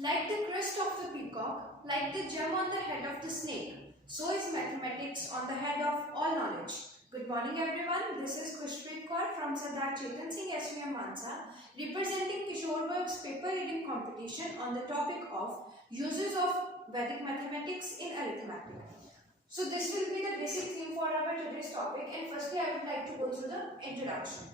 Like the crest of the peacock, like the gem on the head of the snake, so is mathematics on the head of all knowledge. Good morning everyone, this is Khushpreet Kaur from Sardar Chetan Singh SVM Mansa representing Kishore Work's paper reading competition on the topic of uses of Vedic mathematics in arithmetic. So this will be the basic theme for our today's topic, and firstly I would like to go through the introduction.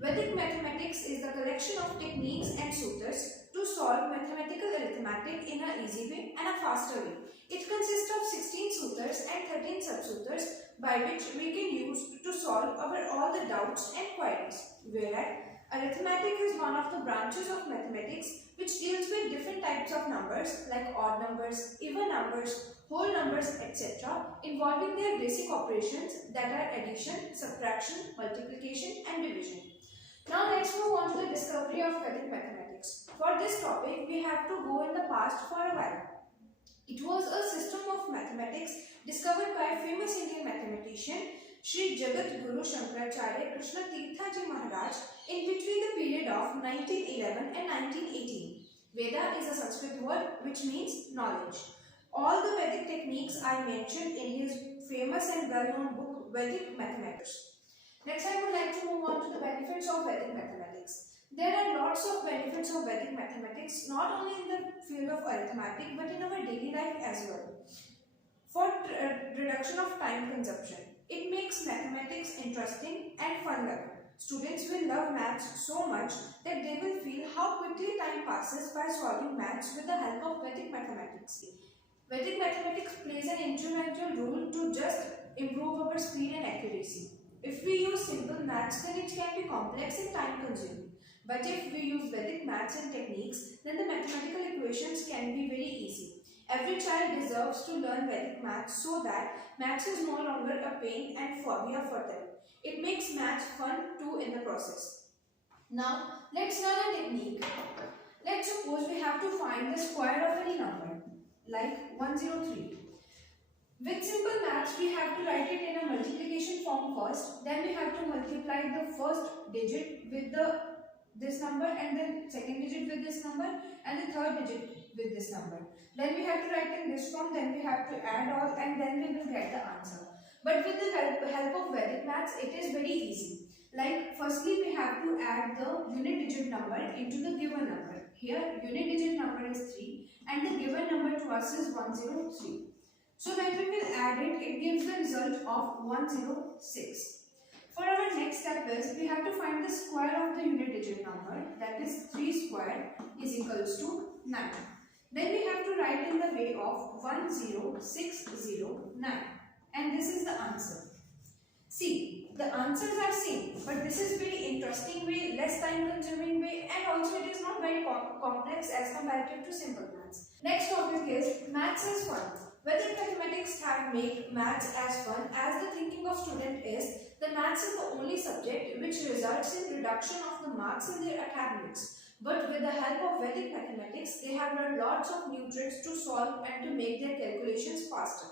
Vedic mathematics is the collection of techniques and sutras to solve mathematical arithmetic in an easy way and a faster way. It consists of 16 sutras and 13 subsutras by which we can use to solve all the doubts and queries. Whereas arithmetic is one of the branches of mathematics which deals with different types of numbers like odd numbers, even numbers, whole numbers, etc. involving their basic operations that are addition, subtraction, multiplication and division. Now let's move on to the discovery of Vedic mathematics. For this topic, we have to go in the past for a while. It was a system of mathematics discovered by a famous Indian mathematician, Sri Jagat Guru Shankaracharya Krishna Tirtha Ji Maharaj, in between the period of 1911 and 1918. Veda is a Sanskrit word which means knowledge. All the Vedic techniques are mentioned in his famous and well-known book Vedic Mathematics. Next, I would like to move on to the benefits of Vedic mathematics. There are lots of benefits of Vedic mathematics, not only in the field of arithmetic but in our daily life as well. For reduction of time consumption, it makes mathematics interesting and fun learning. Students will love maths so much that they will feel how quickly time passes by solving maths with the help of Vedic mathematics. Vedic mathematics plays an instrumental role to just improve our speed and accuracy. If we use simple maths, then it can be complex and time consuming. But if we use Vedic maths and techniques, then the mathematical equations can be very easy. Every child deserves to learn Vedic maths so that maths is no longer a pain and phobia for them. It makes maths fun too in the process. Now, let's learn a technique. Let's suppose we have to find the square of any number, like 103. With simple maths, we have to write it in a multiplication form first. Then we have to multiply the first digit with this number, and then second digit with this number, and the third digit with this number. Then we have to write in this form, then we have to add all, and then we will get the answer. But with the help of Vedic maths, it is very easy. Like firstly, we have to add the unit digit number into the given number. Here, unit digit number is 3, and the given number to us is 103. So when we will add it, it gives the result of 106. For our next step is, we have to find the square of the unit digit number, that is 3 squared is equals to 9. Then we have to write in the way of 10609, and this is the answer. See, the answers are same, but this is very interesting way, less time consuming way, and also it is not very complex as comparative to simple maths. Next topic is maths as fun. Vedic mathematics have made maths as fun as the thinking of student is that maths is the only subject which results in reduction of the marks in their academics. But with the help of Vedic mathematics, they have learned lots of new tricks to solve and to make their calculations faster.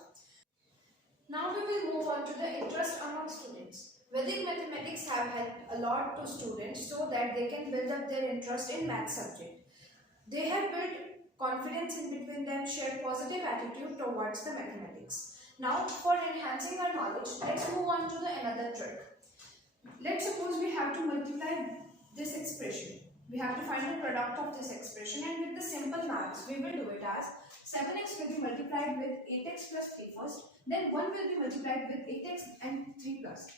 Now we will move on to the interest among students. Vedic mathematics have helped a lot to students so that they can build up their interest in math subject. They have built confidence in between them, share positive attitude towards the mathematics. Now for enhancing our knowledge, let's move on to another trick. Let's suppose we have to multiply this expression. We have to find the product of this expression, and with the simple maths, we will do it as 7x will be multiplied with 8x plus 3 first, then 1 will be multiplied with 8x and 3 plus.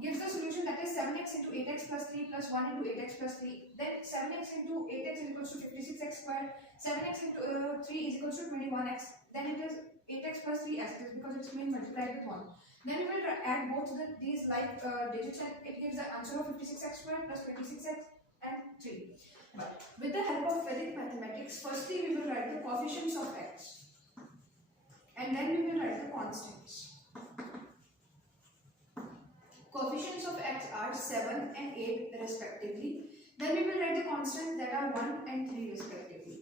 Gives the solution that is 7x into 8x plus 3 plus 1 into 8x plus 3. Then 7x into 8x is equals to 56x squared. 7x into 3 is equals to 21x. Then it is 8x plus 3x because it's being multiplied with 1. Then we will add both these like digits, and it gives the answer of 56x squared plus 26x and 3. But with the help of Vedic mathematics, firstly we will write the coefficients of x, and then we will write the constants. Coefficients of x are 7 and 8 respectively. Then we will write the constants that are 1 and 3 respectively.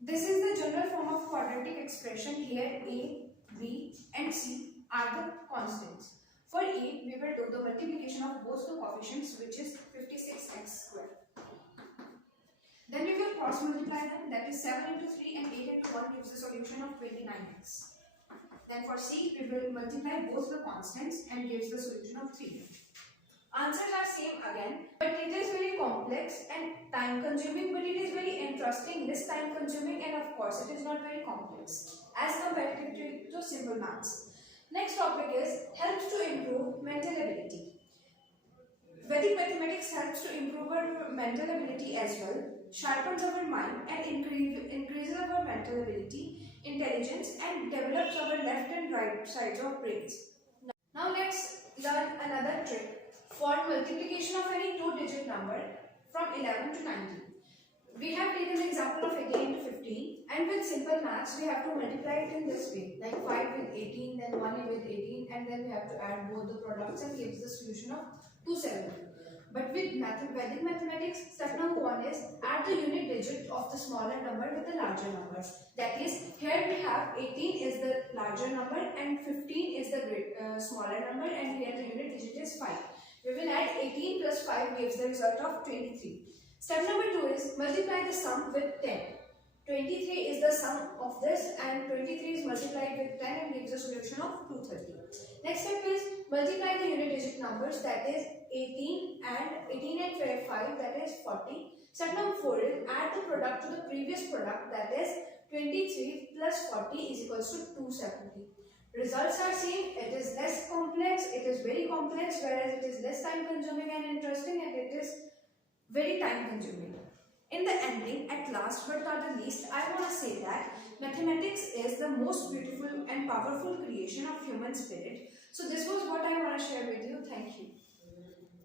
This is the general form of quadratic expression. Here a, b and c are the constants. For a, we will do the multiplication of both the coefficients, which is 56x squared. Then we will cross multiply them, that is 7 into 3 and 8 into 1 gives the solution of 29x. Then for C, we will multiply both the constants and gives the solution of 3. Answers are same again, but it is very complex and time consuming, but it is very interesting, less time consuming, and of course it is not very complex as compared to simple maths. Next topic is helps to improve mental ability. Vedic mathematics helps to improve our mental ability as well, sharpens our mind and increases our mental ability, intelligence, and develops our left and right sides of brains. Now let's learn another trick for multiplication of any two-digit number from 11 to 19. We have taken the example of 18 into 15, and with simple maths we have to multiply it in this way, like 5 with 18, then 1 with 18, and then we have to add both the products and gives the solution of 270. But with Vedic mathematics, step number 1 is add the unit digit of the smaller number with the larger numbers. That is, here we have 18 is the larger number and 15 is the smaller number, and here the unit digit is 5. We will add 18 plus 5 gives the result of 23. Step number 2 is multiply the sum with 10. 23 is the sum of this and 23 is multiplied with 10 and gives a solution of 230. Next step is multiply the unit digit numbers, that is 18 and 5, that is 40. Step number 4 is add the product to the previous product, that is 23 plus 40 is equals to 270. Results are same, it is less complex, it is very complex, whereas it is less time consuming and interesting, and it is very time consuming. In the ending, at last but not the least, I want to say that mathematics is the most beautiful and powerful creation of human spirit. So this was what I want to share with you. Thank you.